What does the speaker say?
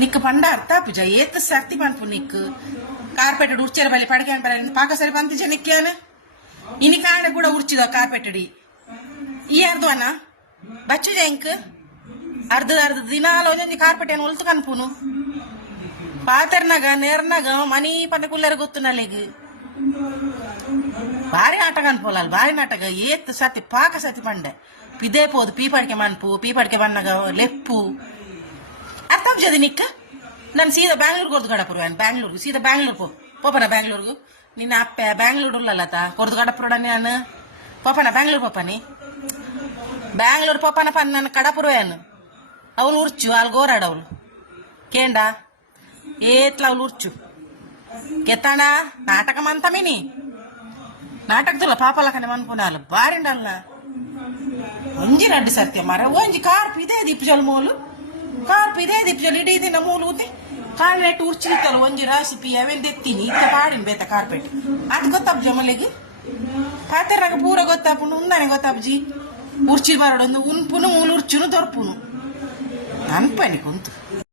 Nick ಪಂಡ ಅರ್ಥ ಪೂಜ ಏತ್ ಸರ್ತಿ ಪನ್ಪು ನಿಕ್ ಕಾರ್ಪೆಟ್ ಉರ್ಚೇರ ಬಳಿ ಪಡಕೆ ಪಾಕ ಸರಿ ಪಂತಿಜ ನಿಕ್ಕ್ಯಾನ ಇನಿ ಕಾಂಡ ಕೂಡ ಉರ್ಚಿದ ಕಾರ್ಪೆಟಡಿ ಈ ಅರ್ಧ ಅನ್ನ ಬಚ್ಚುಜ ಇಂಕ್ ಅರ್ಧ ದಿನಾಲ ಒಂದೊಂದು ಕಾರ್ಪೆಟ್ ಏನು ಉಲ್ತು ಕನ್ಪುನು ಪಾತರ್ನಾಗ ನೇರ್ನಾಗ ಮನಿ ಪಂಡ ಕುಲ್ಲರ ಗೊತ್ತು ನಲೆಗ್ ಭಾರಿ ನಾಟಕ ಅನ್ಪೋಲಲ್ ಭಾರಿ ನಾಟಕ ಏತ್ ಸತಿ ಪಾಕ ಸತಿ ಪಂಡೆ ಪಿದೇ ಪೋದು ಪೀಪಡಿಕೆ ಮನ್ಪು ಪೀಪಡಿಕೆ ಬಣ್ಣಗ ಲೆಪ್ಪು ಅರ್ಥ ಜದಿ ನಿಕ್ಕ ನಾನು ಸೀದಾ ಬ್ಯಾಂಗ್ಳೂರ್ಗೆ ಹೊರದು ಗಡಪುರು ಬ್ಯಾಂಗ್ಳೂರ್ಗು ಸೀದಾ ಬ್ಯಾಂಗ್ಳೂರ್ ಪೋಪನ ಬ್ಯಾಂಗ್ಳೂರ್ಗು ನಿನ್ನ ಅಪ್ಪ ಬ್ಯಾಂಗ್ಳೂರ್ ಉಲ್ಲಲ್ಲತ ಹೊರದು ಗಡಪುರ ನಾನು ಪೋಪನ ಬ್ಯಾಂಗ್ಳೂರ್ ಪೋಪನಿ ಬ್ಯಾಂಗ್ಳೂರ್ ಪೋಪನ ಪನ್ ನನ್ನ ಕಡಪುರ ಏನು ಅವಳು ಉರ್ಚು ಅಲ್ಲಿ ಗೋರಾಡವಳು ಕೇಂಡ ಏತ್ಲ ಅವಳು ಉರ್ಚು ಕೆತ್ತಾಣ ನಾಟಕ ಮಂತ ಮಿನಿ ನಾಟಕದಲ್ಲ ಪಾಪಲ ಕಡೆ ಮನ್ಪುನಲ್ಲ ಬಾರಿಂಡಲ್ಲ ಒಂಜಿ ನಡ್ಡಿ ಸತ್ಯ ಮರ ಒಂಜಿ ಕಾರ್ಪ್ ಇದೇ ದಿಪ್ಜಲ್ ಮೂಲು ಕಾರ್ಪ್ ಇದೇ ದಿಪ್ಜಲ್ ಇಡೀ ದಿನ ಮೂಲು ಊತಿ ಕಾಲ್ನೆಟ್ಟು ಉರ್ಚಿತ್ತಲ್ಲ ಒಂಜಿ ರಾಸಿಪಿ ಅವೇನ್ ತೆತ್ತೀನಿ ಇತ್ತ ಪಾಡಿನ ಬೇತ ಕಾರ್ಪೆಟ್ ಅದು ಗೊತ್ತಾಬ್ಜಿ ಮಲೆಗೆ ಪಾತೆರಾಗ ಪೂರ ಗೊತ್ತಾಪುನು ಉಂದಾನೆ ಗೊತ್ತಾಬ್ಜಿ ಉರ್ಚಿ ಬರೋಡೊಂದು ಉನ್ಪುನು ಮೂಲು ಉರ್ಚುನು ತೊರ್ಪುನು ಅನ್ಪನಿ ಕುಂತು